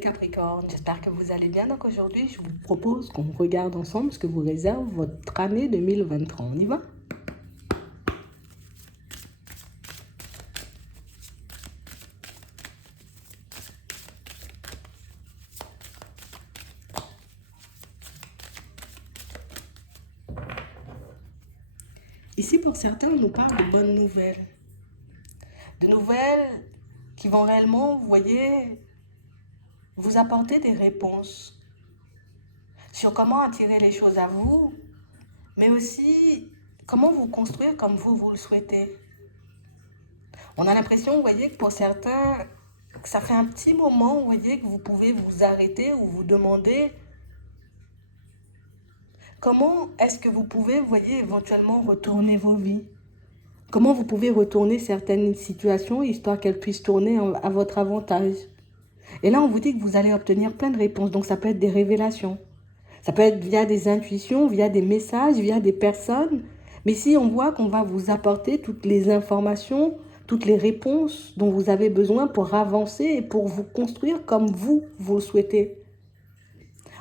les Capricornes, j'espère que vous allez bien. Donc aujourd'hui, je vous propose qu'on regarde ensemble ce que vous réserve votre année 2023. On y va? Ici, pour certains, on nous parle de bonnes nouvelles. De nouvelles qui vont réellement, vous voyez, vous apporter des réponses sur comment attirer les choses à vous, mais aussi comment vous construire comme vous le souhaitez. On a l'impression, vous voyez, que pour certains, que ça fait un petit moment, vous voyez, que vous pouvez vous arrêter ou vous demander comment est-ce que vous pouvez, vous voyez, éventuellement retourner vos vies. Comment vous pouvez retourner certaines situations, histoire qu'elles puissent tourner à votre avantage. Et là, on vous dit que vous allez obtenir plein de réponses. Donc, ça peut être des révélations. Ça peut être via des intuitions, via des messages, via des personnes. Mais si on voit qu'on va vous apporter toutes les informations, toutes les réponses dont vous avez besoin pour avancer et pour vous construire comme vous le souhaitez.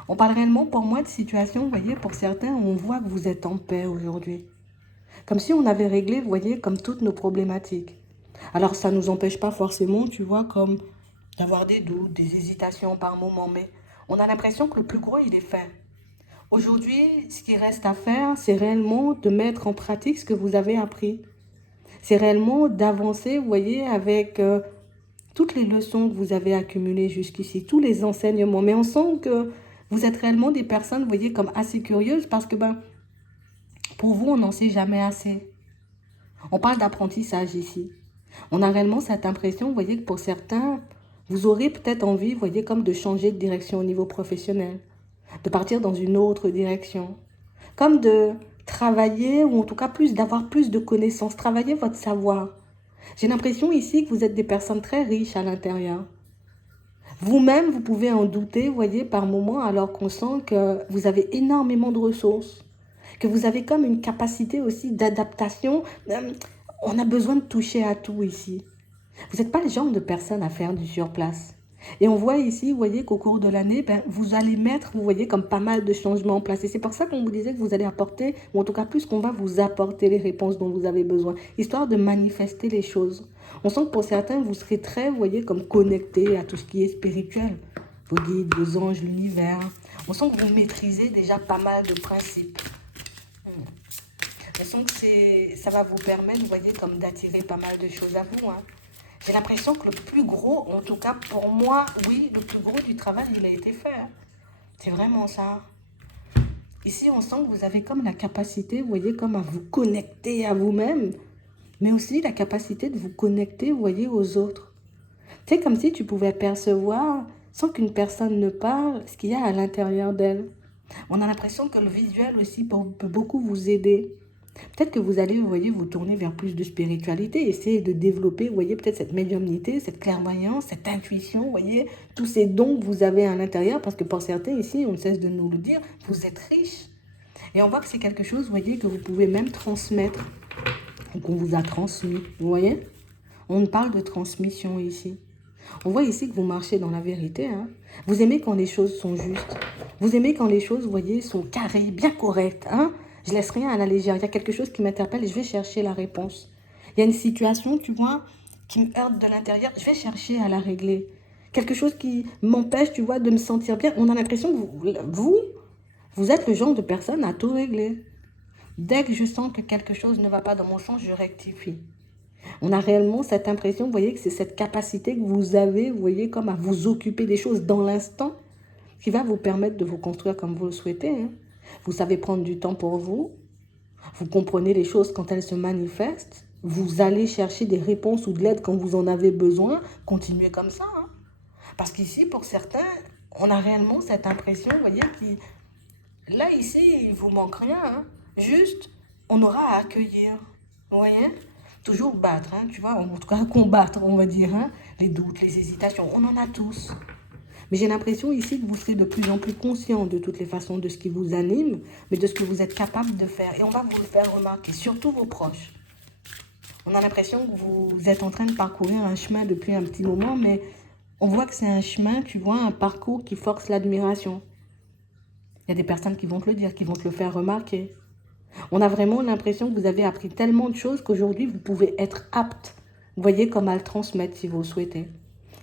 On parle réellement pour moi de situations, vous voyez, pour certains, où on voit que vous êtes en paix aujourd'hui. Comme si on avait réglé, vous voyez, comme toutes nos problématiques. Alors, ça ne nous empêche pas forcément, tu vois, comme d'avoir des doutes, des hésitations par moment, mais on a l'impression que le plus gros, il est fait. Aujourd'hui, ce qui reste à faire, c'est réellement de mettre en pratique ce que vous avez appris. C'est réellement d'avancer, vous voyez, avec toutes les leçons que vous avez accumulées jusqu'ici, tous les enseignements. Mais on sent que vous êtes réellement des personnes, vous voyez, comme assez curieuses parce que, pour vous, on n'en sait jamais assez. On parle d'apprentissage ici. On a réellement cette impression, vous voyez, que pour certains, vous aurez peut-être envie, vous voyez, comme de changer de direction au niveau professionnel, de partir dans une autre direction, comme de travailler, ou en tout cas plus d'avoir plus de connaissances, travailler votre savoir. J'ai l'impression ici que vous êtes des personnes très riches à l'intérieur. Vous-même, vous pouvez en douter, vous voyez, par moments, alors qu'on sent que vous avez énormément de ressources, que vous avez comme une capacité aussi d'adaptation. On a besoin de toucher à tout ici. Vous n'êtes pas le genre de personne à faire du surplace. Et on voit ici, vous voyez, qu'au cours de l'année, vous allez mettre, vous voyez, comme pas mal de changements en place. Et c'est pour ça qu'on vous disait que vous allez apporter, ou en tout cas plus qu'on va vous apporter les réponses dont vous avez besoin, histoire de manifester les choses. On sent que pour certains, vous serez très, vous voyez, comme connectés à tout ce qui est spirituel. Vos guides, vos anges, l'univers. On sent que vous maîtrisez déjà pas mal de principes. Je sens que ça va vous permettre, vous voyez, comme d'attirer pas mal de choses à vous. J'ai l'impression que le plus gros, en tout cas pour moi, oui, le plus gros du travail, il a été fait. C'est vraiment ça. Ici, on sent que vous avez comme la capacité, vous voyez, comme à vous connecter à vous-même, mais aussi la capacité de vous connecter, vous voyez, aux autres. C'est comme si tu pouvais percevoir, sans qu'une personne ne parle, ce qu'il y a à l'intérieur d'elle. On a l'impression que le visuel aussi peut beaucoup vous aider. Peut-être que vous allez, vous voyez, vous tourner vers plus de spiritualité, essayer de développer, vous voyez, peut-être cette médiumnité, cette clairvoyance, cette intuition, vous voyez, tous ces dons que vous avez à l'intérieur, parce que pour certains ici, on ne cesse de nous le dire, vous êtes riches. Et on voit que c'est quelque chose, vous voyez, que vous pouvez même transmettre, ou qu'on vous a transmis, vous voyez. On parle de transmission ici. On voit ici que vous marchez dans la vérité. Vous aimez quand les choses sont justes. Vous aimez quand les choses, vous voyez, sont carrées, bien correctes. Je laisse rien à la légère. Il y a quelque chose qui m'interpelle et je vais chercher la réponse. Il y a une situation, tu vois, qui me heurte de l'intérieur. Je vais chercher à la régler. Quelque chose qui m'empêche, tu vois, de me sentir bien. On a l'impression que vous êtes le genre de personne à tout régler. Dès que je sens que quelque chose ne va pas dans mon sens, je rectifie. On a réellement cette impression, vous voyez, que c'est cette capacité que vous avez, vous voyez, comme à vous occuper des choses dans l'instant, qui va vous permettre de vous construire comme vous le souhaitez. Vous savez prendre du temps pour vous. Vous comprenez les choses quand elles se manifestent. Vous allez chercher des réponses ou de l'aide quand vous en avez besoin. Continuez comme ça. Parce qu'ici, pour certains, on a réellement cette impression, vous voyez, là, ici, il ne vous manque rien. Juste, on aura à accueillir. Vous voyez? Toujours battre, tu vois, en tout cas combattre, on va dire, les doutes, les hésitations, on en a tous. Mais j'ai l'impression ici que vous serez de plus en plus conscient de toutes les façons de ce qui vous anime, mais de ce que vous êtes capable de faire. Et on va vous le faire remarquer, surtout vos proches. On a l'impression que vous êtes en train de parcourir un chemin depuis un petit moment, mais On voit que c'est un chemin, tu vois, un parcours qui force l'admiration. Il y a des personnes qui vont te le dire, qui vont te le faire remarquer. On a vraiment l'impression que vous avez appris tellement de choses qu'aujourd'hui, vous pouvez être apte, vous voyez, comme à le transmettre si vous le souhaitez.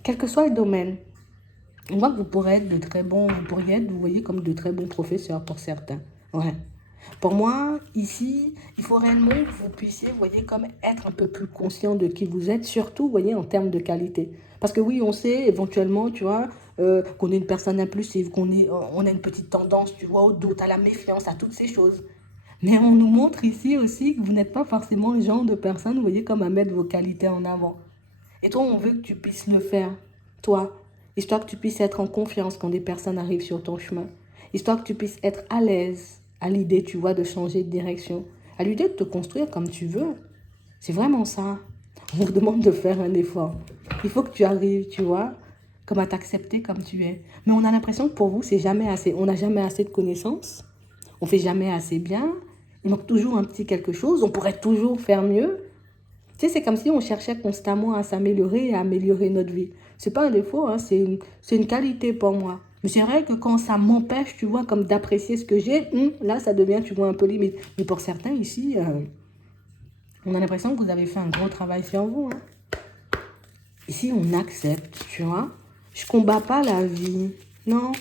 Quel que soit le domaine, on voit que vous pourrez être de très bons, vous pourriez être, vous voyez, comme de très bons professeurs pour certains. Ouais. Pour moi, ici, il faut réellement que vous puissiez, vous voyez, comme être un peu plus conscient de qui vous êtes, surtout, vous voyez, en termes de qualité. Parce que oui, on sait éventuellement, tu vois, qu'on est une personne impulsive, on a une petite tendance, tu vois, au doute, à la méfiance, à toutes ces choses. Mais on nous montre ici aussi que vous n'êtes pas forcément le genre de personne, vous voyez, comme à mettre vos qualités en avant. Et toi, on veut que tu puisses le faire, toi, histoire que tu puisses être en confiance quand des personnes arrivent sur ton chemin, histoire que tu puisses être à l'aise à l'idée, tu vois, de changer de direction, à l'idée de te construire comme tu veux. C'est vraiment ça. On vous demande de faire un effort. Il faut que tu arrives, tu vois, comme à t'accepter comme tu es. Mais on a l'impression que pour vous, c'est jamais assez. On n'a jamais assez de connaissances. On fait jamais assez bien. Il manque toujours un petit quelque chose. On pourrait toujours faire mieux. Tu sais, c'est comme si on cherchait constamment à s'améliorer et à améliorer notre vie. C'est pas un défaut, hein, c'est une qualité pour moi. Mais c'est vrai que quand ça m'empêche, tu vois, comme d'apprécier ce que j'ai, là, ça devient, tu vois, un peu limite. Mais pour certains ici, on a l'impression que vous avez fait un gros travail sur vous. Hein. Ici, on accepte, tu vois. Je combats pas la vie. Non.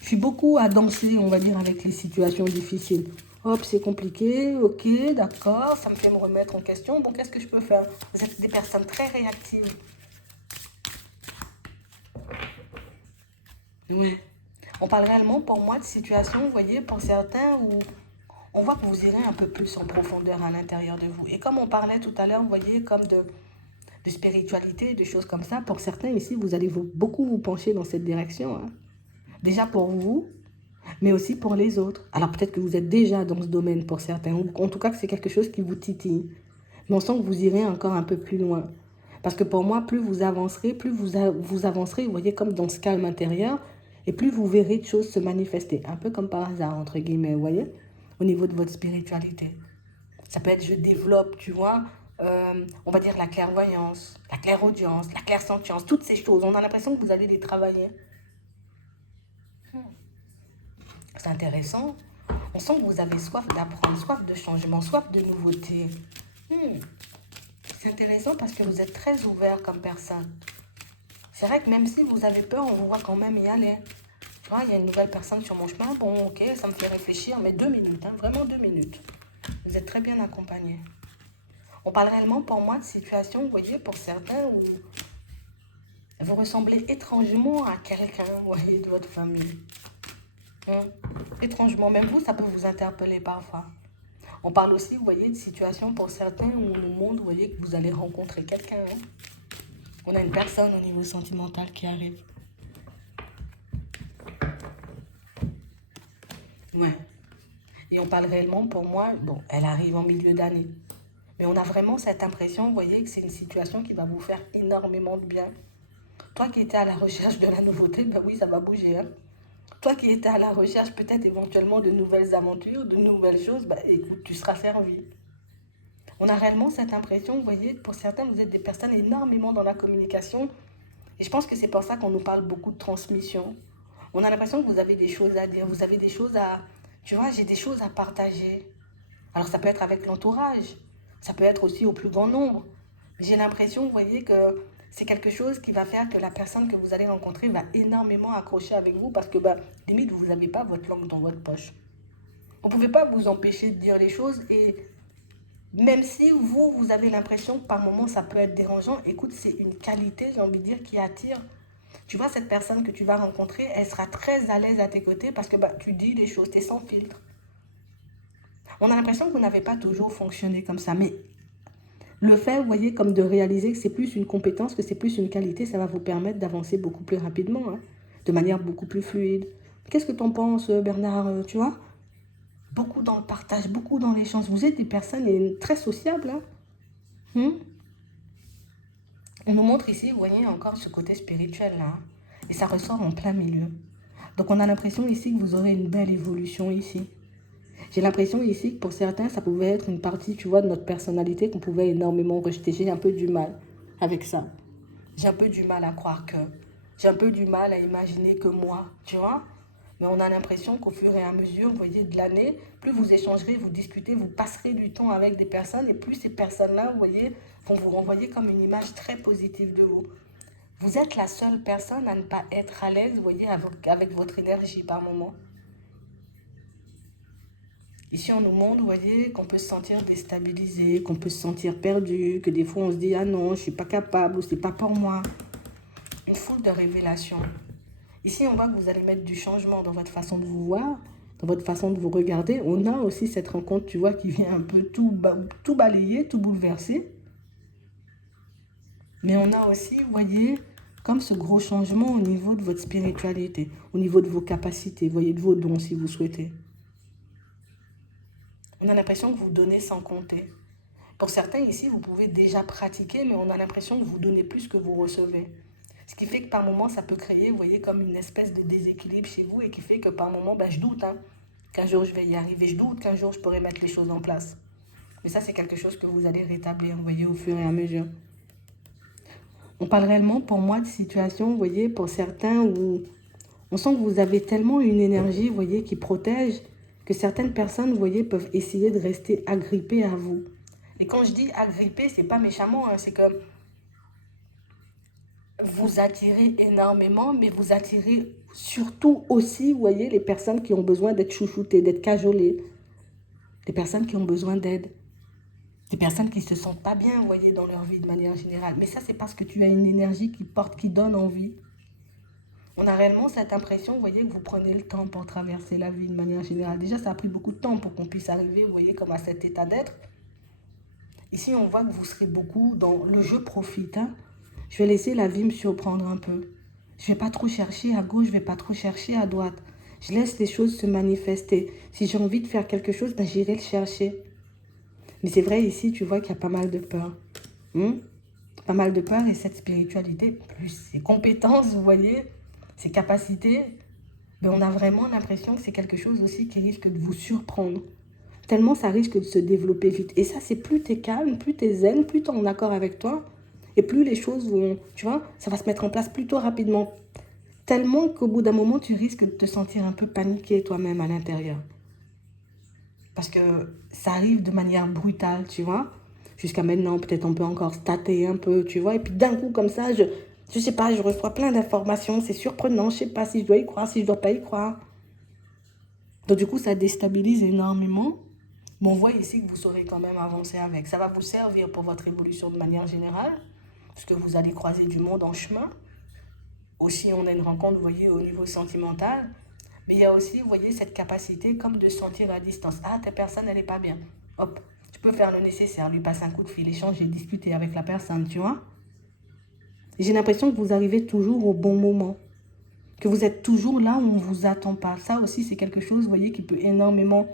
Je suis beaucoup à danser, on va dire, avec les situations difficiles. Hop, c'est compliqué, ok, d'accord, ça me fait me remettre en question. Bon, qu'est-ce que je peux faire? Vous êtes des personnes très réactives. Ouais. On parle réellement, pour moi, de situations, vous voyez, pour certains, où on voit que vous irez un peu plus en profondeur à l'intérieur de vous. Et comme on parlait tout à l'heure, vous voyez, comme de spiritualité, de choses comme ça, pour certains ici, vous allez beaucoup vous pencher dans cette direction. Hein. Déjà pour vous, mais aussi pour les autres. Alors peut-être que vous êtes déjà dans ce domaine pour certains, ou en tout cas que c'est quelque chose qui vous titille. Mais on sent que vous irez encore un peu plus loin. Parce que pour moi, plus vous avancerez, vous avancerez, vous voyez, comme dans ce calme intérieur, et plus vous verrez de choses se manifester. Un peu comme par hasard, entre guillemets, vous voyez, au niveau de votre spiritualité. Ça peut être, je développe, tu vois, on va dire la clairvoyance, la clairaudience, la clairsentience, toutes ces choses. On a l'impression que vous allez les travailler. C'est intéressant. On sent que vous avez soif d'apprendre, soif de changement, soif de nouveauté. Hmm. C'est intéressant parce que vous êtes très ouvert comme personne. C'est vrai que même si vous avez peur, on vous voit quand même y aller. Tu vois, il y a une nouvelle personne sur mon chemin. Bon, ok, ça me fait réfléchir, mais 2 minutes, hein, vraiment 2 minutes. Vous êtes très bien accompagné. On parle réellement pour moi de situations, vous voyez, pour certains où vous ressemblez étrangement à quelqu'un, vous voyez, de votre famille. Étrangement, même vous, ça peut vous interpeller parfois. On parle aussi, vous voyez, de situations pour certains où on nous montre, vous voyez, que vous allez rencontrer quelqu'un. Hein. On a une personne au niveau sentimental qui arrive. Ouais. Et on parle réellement, pour moi, bon, elle arrive en milieu d'année. Mais on a vraiment cette impression, vous voyez, que c'est une situation qui va vous faire énormément de bien. Toi qui étais à la recherche de la nouveauté, ben oui, ça va bouger. Hein. Toi qui étais à la recherche peut-être éventuellement de nouvelles aventures, de nouvelles choses, ben écoute, tu seras servi. On a réellement cette impression, vous voyez, pour certains, vous êtes des personnes énormément dans la communication. Et je pense que c'est pour ça qu'on nous parle beaucoup de transmission. On a l'impression que vous avez des choses à dire, vous avez des choses à... Tu vois, j'ai des choses à partager. Alors ça peut être avec l'entourage, ça peut être aussi au plus grand nombre. J'ai l'impression, vous voyez, que c'est quelque chose qui va faire que la personne que vous allez rencontrer va énormément accrocher avec vous parce que, bah, limite, vous n'avez pas votre langue dans votre poche. On ne pouvait pas vous empêcher de dire les choses et même si vous, vous avez l'impression que par moments ça peut être dérangeant, écoute, c'est une qualité, j'ai envie de dire, qui attire. Tu vois, cette personne que tu vas rencontrer, elle sera très à l'aise à tes côtés parce que bah, tu dis les choses, tu es sans filtre. On a l'impression que vous n'avez pas toujours fonctionné comme ça, mais le fait, vous voyez, comme de réaliser que c'est plus une compétence, que c'est plus une qualité, ça va vous permettre d'avancer beaucoup plus rapidement, hein, de manière beaucoup plus fluide. Qu'est-ce que tu en penses, Bernard, tu vois? Beaucoup dans le partage, beaucoup dans l'échange. Vous êtes des personnes très sociables. Hein. Hmm. On nous montre ici, vous voyez, encore ce côté spirituel là. Hein. Et ça ressort en plein milieu. Donc on a l'impression ici que vous aurez une belle évolution ici. J'ai l'impression ici que pour certains, ça pouvait être une partie, tu vois, de notre personnalité qu'on pouvait énormément rejeter. J'ai un peu du mal avec ça. J'ai un peu du mal à croire que... J'ai un peu du mal à imaginer que moi, tu vois. Mais on a l'impression qu'au fur et à mesure, vous voyez, de l'année, plus vous échangerez, vous discutez, vous passerez du temps avec des personnes et plus ces personnes-là, vous voyez, vont vous renvoyer comme une image très positive de vous. Vous êtes la seule personne à ne pas être à l'aise, vous voyez, avec votre énergie par moment. Ici, on nous montre, vous voyez, qu'on peut se sentir déstabilisé, qu'on peut se sentir perdu, que des fois on se dit « Ah non, je ne suis pas capable » ou « C'est pas pour moi ». Une foule de révélations. Ici, on voit que vous allez mettre du changement dans votre façon de vous voir, dans votre façon de vous regarder. On a aussi cette rencontre, tu vois, qui vient un peu tout balayer, tout bouleverser. Mais on a aussi, vous voyez, comme ce gros changement au niveau de votre spiritualité, au niveau de vos capacités, vous voyez, de vos dons si vous souhaitez. On a l'impression que vous donnez sans compter. Pour certains ici, vous pouvez déjà pratiquer, mais on a l'impression que vous donnez plus que vous recevez. Ce qui fait que par moment, ça peut créer, vous voyez, comme une espèce de déséquilibre chez vous et qui fait que par moment, ben, je doute qu'un jour je vais y arriver. Je doute qu'un jour je pourrai mettre les choses en place. Mais ça, c'est quelque chose que vous allez rétablir, vous voyez, au fur et à mesure. On parle réellement, pour moi, de situations, vous voyez, pour certains où on sent que vous avez tellement une énergie, vous voyez, qui protège, que certaines personnes, vous voyez, peuvent essayer de rester agrippées à vous. Et quand je dis agrippées, c'est pas méchamment, c'est que vous attirez énormément, mais vous attirez surtout aussi, vous voyez, les personnes qui ont besoin d'être chouchoutées, d'être cajolées, les personnes qui ont besoin d'aide, des personnes qui ne se sentent pas bien, vous voyez, dans leur vie de manière générale. Mais ça, c'est parce que tu as une énergie qui porte, qui donne envie. On a réellement cette impression, vous voyez, que vous prenez le temps pour traverser la vie de manière générale. Déjà, ça a pris beaucoup de temps pour qu'on puisse arriver, vous voyez, comme à cet état d'être. Ici, on voit que vous serez beaucoup dans le « je profite ». Je vais laisser la vie me surprendre un peu. Je ne vais pas trop chercher à gauche, je ne vais pas trop chercher à droite. Je laisse les choses se manifester. Si j'ai envie de faire quelque chose, ben, j'irai le chercher. Mais c'est vrai, ici, tu vois qu'il y a pas mal de peur. Pas mal de peur et cette spiritualité, plus ses compétences, vous voyez, ses capacités, ben, on a vraiment l'impression que c'est quelque chose aussi qui risque de vous surprendre. Tellement ça risque de se développer vite. Et ça, c'est plus tu es calme, plus tu es zen, plus tu es en accord avec toi, et plus les choses vont, tu vois, ça va se mettre en place plutôt rapidement. Tellement qu'au bout d'un moment, tu risques de te sentir un peu paniqué toi-même à l'intérieur. Parce que ça arrive de manière brutale, tu vois. Jusqu'à maintenant, peut-être on peut encore stater un peu, tu vois. Et puis d'un coup, comme ça, je sais pas, je reçois plein d'informations. C'est surprenant, je sais pas si je dois y croire, si je dois pas y croire. Donc du coup, ça déstabilise énormément. Mais on voit ici que vous saurez quand même avancer avec. Ça va vous servir pour votre évolution de manière générale, parce que vous allez croiser du monde en chemin. Aussi, on a une rencontre, vous voyez, au niveau sentimental. Mais il y a aussi, vous voyez, cette capacité comme de sentir à distance. Ah, telle personne, elle n'est pas bien. Hop, tu peux faire le nécessaire, lui passer un coup de fil, échanger, discuter avec la personne, tu vois. J'ai l'impression que vous arrivez toujours au bon moment. Que vous êtes toujours là où on ne vous attend pas. Ça aussi, c'est quelque chose, vous voyez, qui peut énormément...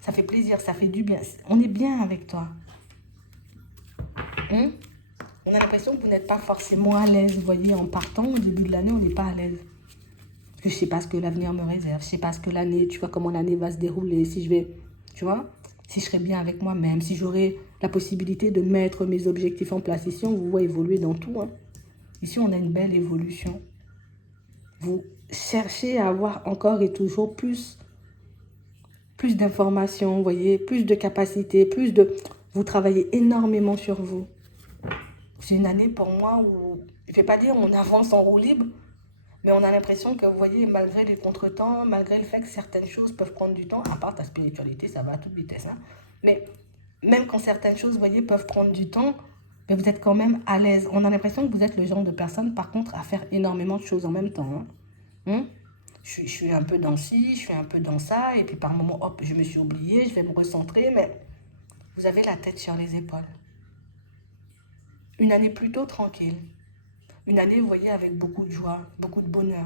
Ça fait plaisir, ça fait du bien. On est bien avec toi. On a l'impression que vous n'êtes pas forcément à l'aise, vous voyez, en partant au début de l'année, on n'est pas à l'aise. Parce que je ne sais pas ce que l'avenir me réserve, je ne sais pas ce que l'année, tu vois, comment l'année va se dérouler, si je vais, tu vois, si je serai bien avec moi-même, si j'aurai la possibilité de mettre mes objectifs en place. Ici, on vous voit évoluer dans tout. Ici, on a une belle évolution. Vous cherchez à avoir encore et toujours plus d'informations, vous voyez, plus de capacités, Vous travaillez énormément sur vous. C'est une année pour moi où, je ne vais pas dire on avance en roue libre, mais on a l'impression que, vous voyez, malgré les contretemps, malgré le fait que certaines choses peuvent prendre du temps, à part ta spiritualité, ça va à toute vitesse, mais même quand certaines choses, vous voyez, peuvent prendre du temps, mais vous êtes quand même à l'aise. On a l'impression que vous êtes le genre de personne, par contre, à faire énormément de choses en même temps. Je suis un peu dans ci, je suis un peu dans ça, et puis par moments, hop, je me suis oubliée, je vais me recentrer, mais vous avez la tête sur les épaules. Une année plutôt tranquille. Une année, vous voyez, avec beaucoup de joie, beaucoup de bonheur.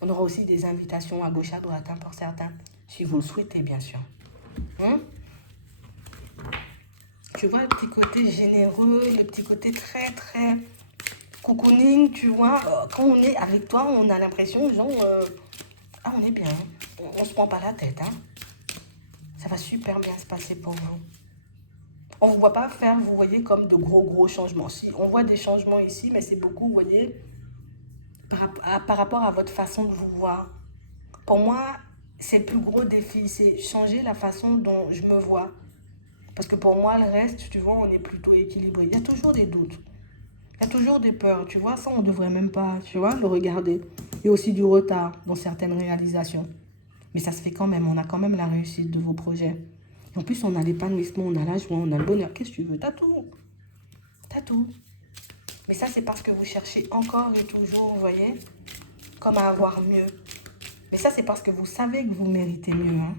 On aura aussi des invitations à gauche, à droite, pour certains, si vous le souhaitez, bien sûr. Tu vois le petit côté généreux, le petit côté très, très cocooning, tu vois. Quand on est avec toi, on a l'impression, genre, on est bien. On ne se prend pas la tête. Ça va super bien se passer pour vous. On ne vous voit pas faire, vous voyez, comme de gros changements. Si, on voit des changements ici, mais c'est beaucoup, vous voyez, par rapport à votre façon de vous voir. Pour moi, c'est le plus gros défi, c'est changer la façon dont je me vois. Parce que pour moi, le reste, tu vois, on est plutôt équilibré. Il y a toujours des doutes, il y a toujours des peurs, tu vois, ça on ne devrait même pas, tu vois, le regarder. Il y a aussi du retard dans certaines réalisations. Mais ça se fait quand même, on a quand même la réussite de vos projets. En plus, on a l'épanouissement, on a la joie, on a le bonheur. Qu'est-ce que tu veux? T'as tout. T'as tout. Mais ça, c'est parce que vous cherchez encore et toujours, vous voyez, comme à avoir mieux. Mais ça, c'est parce que vous savez que vous méritez mieux. Hein?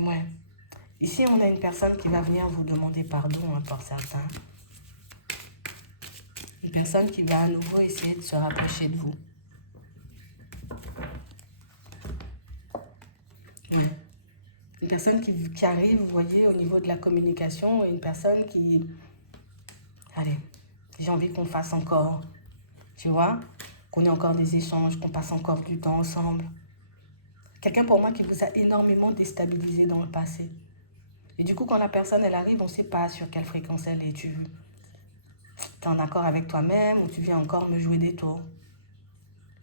Ouais. Ici, on a une personne qui va venir vous demander pardon, hein, pour certains. Une personne qui va à nouveau essayer de se rapprocher de vous. Ouais. Une personne qui arrive, vous voyez, au niveau de la communication, et une personne qui... Allez, j'ai envie qu'on fasse encore, tu vois, qu'on ait encore des échanges, qu'on passe encore du temps ensemble. Quelqu'un pour moi qui vous a énormément déstabilisé dans le passé. Et du coup, quand la personne, elle arrive, on ne sait pas sur quelle fréquence elle est. Tu es en accord avec toi-même ou tu viens encore me jouer des tours.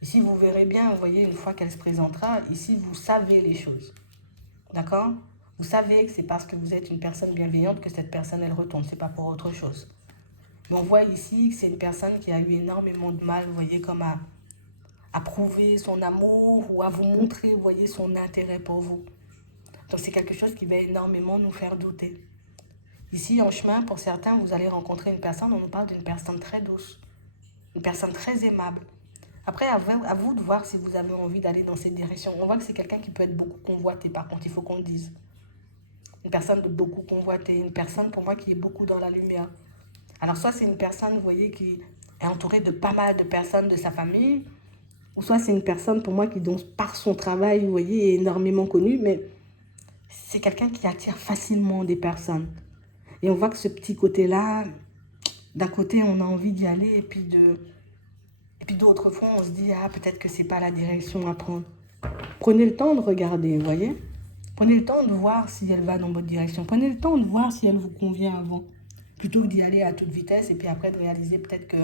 Ici, vous verrez bien, vous voyez, une fois qu'elle se présentera, ici, vous savez les choses. D'accord? Vous savez que c'est parce que vous êtes une personne bienveillante que cette personne, elle retourne. C'est pas pour autre chose. Mais on voit ici que c'est une personne qui a eu énormément de mal, vous voyez, comme à prouver son amour ou à vous montrer, vous voyez, son intérêt pour vous. Donc c'est quelque chose qui va énormément nous faire douter. Ici, en chemin, pour certains, vous allez rencontrer une personne, on nous parle d'une personne très douce, une personne très aimable. Après, à vous de voir si vous avez envie d'aller dans cette direction. On voit que c'est quelqu'un qui peut être beaucoup convoité, par contre, il faut qu'on le dise. Une personne de beaucoup convoité, une personne pour moi qui est beaucoup dans la lumière. Alors soit c'est une personne, vous voyez, qui est entourée de pas mal de personnes de sa famille, ou soit c'est une personne pour moi qui, donc, par son travail, vous voyez, est énormément connue, mais c'est quelqu'un qui attire facilement des personnes. Et on voit que ce petit côté-là, d'un côté, on a envie d'y aller, et puis d'autres fois, on se dit, ah, peut-être que c'est pas la direction à prendre. Prenez le temps de regarder, vous voyez. Prenez le temps de voir si elle va dans votre direction. Prenez le temps de voir si elle vous convient avant. Plutôt que d'y aller à toute vitesse, et puis après de réaliser peut-être que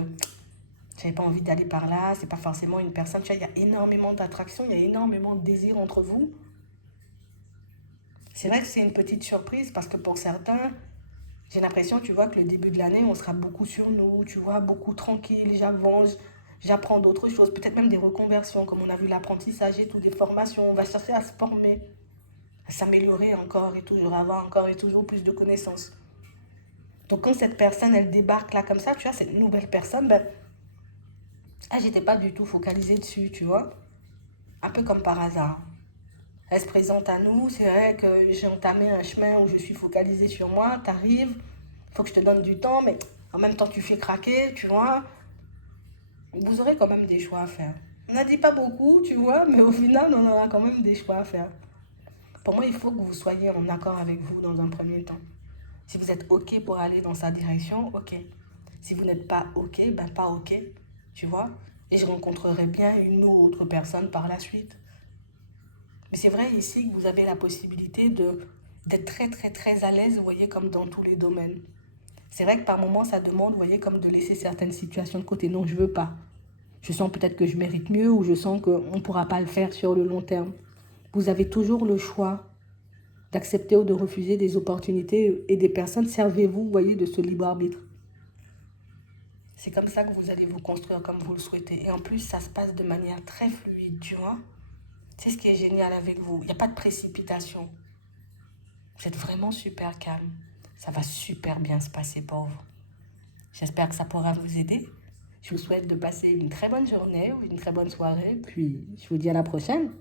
j'avais pas envie d'aller par là, c'est pas forcément une personne. Tu vois, il y a énormément d'attraction, il y a énormément de désir entre vous. C'est vrai que c'est une petite surprise parce que pour certains, j'ai l'impression, tu vois, que le début de l'année, on sera beaucoup sur nous, tu vois, beaucoup tranquille, j'avance, j'apprends d'autres choses, peut-être même des reconversions, comme on a vu l'apprentissage et tout, des formations, on va chercher à se former, à s'améliorer encore et toujours, avoir encore et toujours plus de connaissances. Donc quand cette personne, elle débarque là comme ça, tu vois, cette nouvelle personne, ben, j'étais pas du tout focalisée dessus, tu vois, un peu comme par hasard. Elle se présente à nous, c'est vrai que j'ai entamé un chemin où je suis focalisée sur moi, t'arrives, il faut que je te donne du temps, mais en même temps tu fais craquer, tu vois. Vous aurez quand même des choix à faire. On n'a dit pas beaucoup, tu vois, mais au final, on aura quand même des choix à faire. Pour moi, il faut que vous soyez en accord avec vous dans un premier temps. Si vous êtes OK pour aller dans sa direction, OK. Si vous n'êtes pas OK, ben pas OK, tu vois. Et je rencontrerai bien une autre personne par la suite. Mais c'est vrai ici que vous avez la possibilité d'être très, très, très à l'aise, vous voyez, comme dans tous les domaines. C'est vrai que par moments, ça demande, vous voyez, comme de laisser certaines situations de côté. Non, je veux pas. Je sens peut-être que je mérite mieux ou je sens qu'on ne pourra pas le faire sur le long terme. Vous avez toujours le choix d'accepter ou de refuser des opportunités et des personnes. Servez-vous, vous voyez, de ce libre arbitre. C'est comme ça que vous allez vous construire comme vous le souhaitez. Et en plus, ça se passe de manière très fluide, tu vois. C'est ce qui est génial avec vous. Il n'y a pas de précipitation. Vous êtes vraiment super calme. Ça va super bien se passer pour vous. J'espère que ça pourra vous aider. Je vous souhaite de passer une très bonne journée ou une très bonne soirée. Puis, je vous dis à la prochaine.